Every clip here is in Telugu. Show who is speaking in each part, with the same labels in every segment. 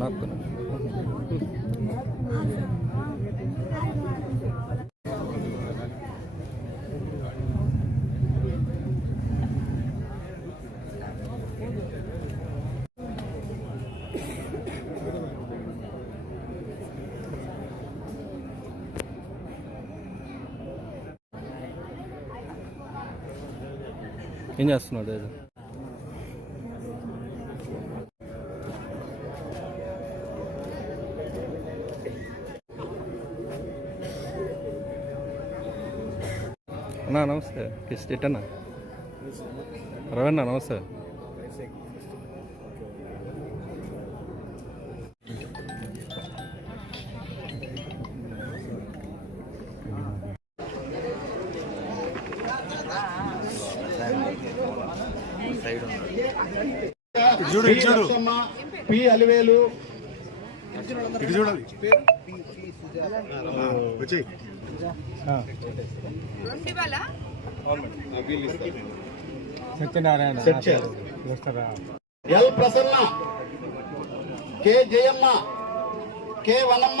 Speaker 1: నాకు ఏం చేస్తున్నాడు అన్నా నమస్తే. స్టేట్ అన్న? రవణ నమస్తే.
Speaker 2: చూడు ఇటు చూడు. పి అలివేలు. ఇటు చూడాలి వచ్చి
Speaker 3: సత్యనారాయణ. వస్తారా
Speaker 2: L Prasanna K Jayamma K Vanamma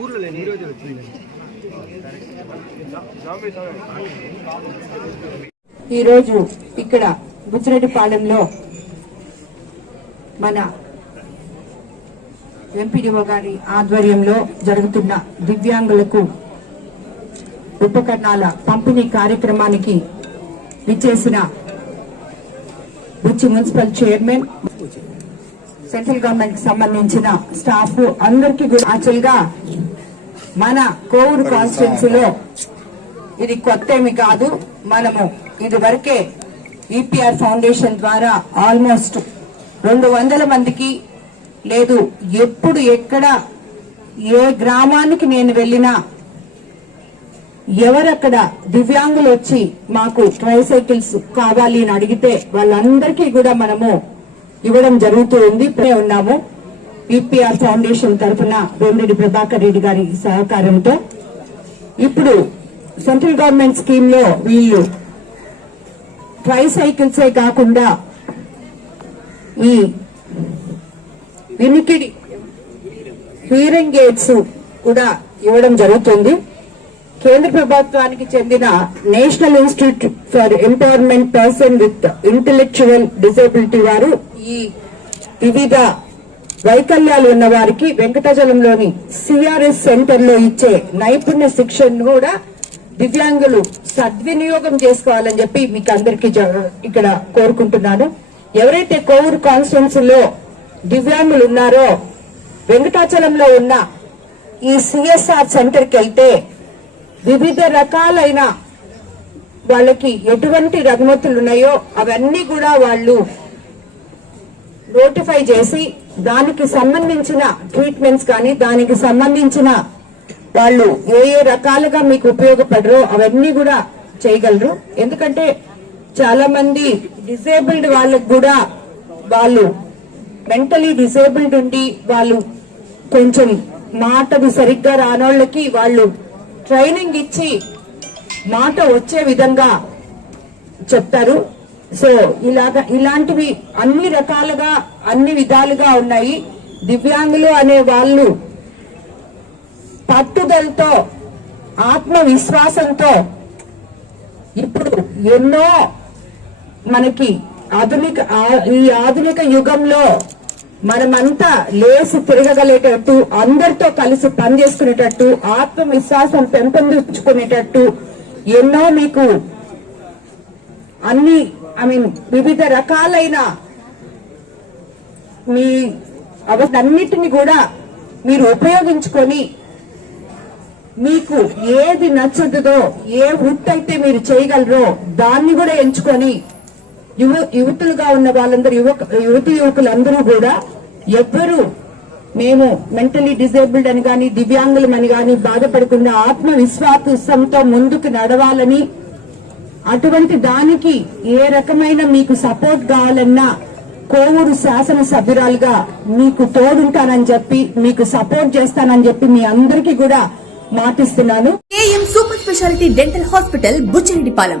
Speaker 3: ఊర్లో లేని ఈ రోజు వచ్చింది
Speaker 4: ఈరోజు ఇక్కడ బుచ్చిరెడ్డిపాలెంలో మన ఎంపీడీఓ గారి ఆధ్వర్యంలో జరుగుతున్న దివ్యాంగులకు ఉపకరణాల పంపిణీ కార్యక్రమానికి విచ్చేసిన బుచ్చి మున్సిపల్ చైర్మన్ సెంట్రల్ గవర్నమెంట్కి సంబంధించిన స్టాఫ్ అందరికీ యాక్చువల్గా మన కోవూరు కాన్స్టిట్యున్సీలో ఇది కొత్త ఏమి కాదు. మనము ఇది వరకే ఈపీఆర్ ఫౌండేషన్ ద్వారా ఆల్మోస్ట్ రెండు వందల మందికి లేదు. ఎప్పుడు ఎక్కడ ఏ గ్రామానికి నేను వెళ్ళినా ఎవరక్కడ దివ్యాంగులు వచ్చి మాకు ట్రైసైకిల్స్ కావాలి అని అడిగితే వాళ్ళందరికీ కూడా మనము ఇవ్వడం జరుగుతూ ఉంది ఇప్పుడే ఉన్నాము. ఈపీఆర్ ఫౌండేషన్ తరఫున వేమిరెడ్డి ప్రభాకర్ రెడ్డి గారి సహకారంతో. ఇప్పుడు సెంట్రల్ గవర్నమెంట్ స్కీమ్లో వీళ్ళు ట్రైసైకిల్సే కాకుండా ఈ వినికిడి హీరింగ్ ఎయిడ్స్ కూడా ఇవ్వడం జరుగుతుంది. కేంద్ర ప్రభుత్వానికి చెందిన national institute for empowerment person with intellectual disability వారు ఈ వివిధ వైకల్యాలు ఉన్న వారికి వెంకటాచలంలోని సిఆర్ఎస్ సెంటర్లో ఇచ్చే నైపుణ్య శిక్షణ కూడా దివ్యాంగులు సద్వినియోగం చేసుకోవాలని చెప్పి మీకు అందరికి ఇక్కడ కోరుకుంటున్నాను. ఎవరైతే కోవూరు కాన్స్టిట్యున్సీలో దివ్యాంగులు ఉన్నారో వెంకటాచలంలో ఉన్న ఈ సిఎస్ఆర్ సెంటర్కి వెళ్తే వివిధ రకాలైన వాళ్ళకి ఎటువంటి రుగ్మతులు ఉన్నాయో అవన్నీ కూడా వాళ్ళు నోటిఫై చేసి దానికి సంబంధించిన ట్రీట్మెంట్స్ కానీ దానికి సంబంధించిన వాళ్ళు ఏ ఏ రకాలుగా మీకు ఉపయోగపడరో అవన్నీ కూడా చేయగలరు. ఎందుకంటే చాలా మంది డిసేబుల్డ్ వాళ్ళకు కూడా వాళ్ళు మెంటలీ డిసేబుల్డ్ ఉండి వాళ్ళు కొంచెం మాటలు సరిగ్గా రానోళ్ళకి వాళ్ళు ట్రైనింగ్ ఇచ్చి మాట వచ్చే విధంగా చెప్తారు. సో ఇలాగా ఇలాంటివి అన్ని రకాలుగా అన్ని విధాలుగా ఉన్నాయి. దివ్యాంగులు అనే వాళ్ళు పట్టుదలతో ఆత్మవిశ్వాసంతో ఇప్పుడు ఎన్నో మనకి ఆధునిక ఆ- ఈ ఆధునిక యుగంలో మనమంతా లేసి తిరగగలేటట్టు అందరితో కలిసి పనిచేసుకునేటట్టు ఆత్మవిశ్వాసం పెంపొందించుకునేటట్టు ఎన్నో మీకు అన్ని ఐ మీన్ వివిధ రకాలైన మీ అవన్నిటిని కూడా మీరు ఉపయోగించుకొని మీకు ఏది నచ్చదుదో ఏ వృత్తి అయితే మీరు చేయగలరో దాన్ని కూడా ఎంచుకొని యువ యువతులుగా ఉన్న వాళ్ళందరూ యువక యువతి యువకులందరూ కూడా ఎవ్వరూ మేము మెంటలీ డిజేబుల్డ్ అని దివ్యాంగులం అని కానీ బాధపడకుండా ఆత్మవిశ్వాసంతో ముందుకు నడవాలని అటువంటి దానికి ఏ రకమైన మీకు సపోర్ట్ కావాలన్నా కోవూరు శాసన సభ్యురాలుగా మీకు తోడుంటానని చెప్పి మీకు సపోర్ట్ చేస్తానని చెప్పి మీ అందరికీ కూడా మాటిస్తున్నాను.
Speaker 5: KM super speciality dental hospital Buchireddypalem.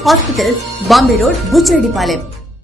Speaker 5: KM hospital Bombay road Buchireddypalem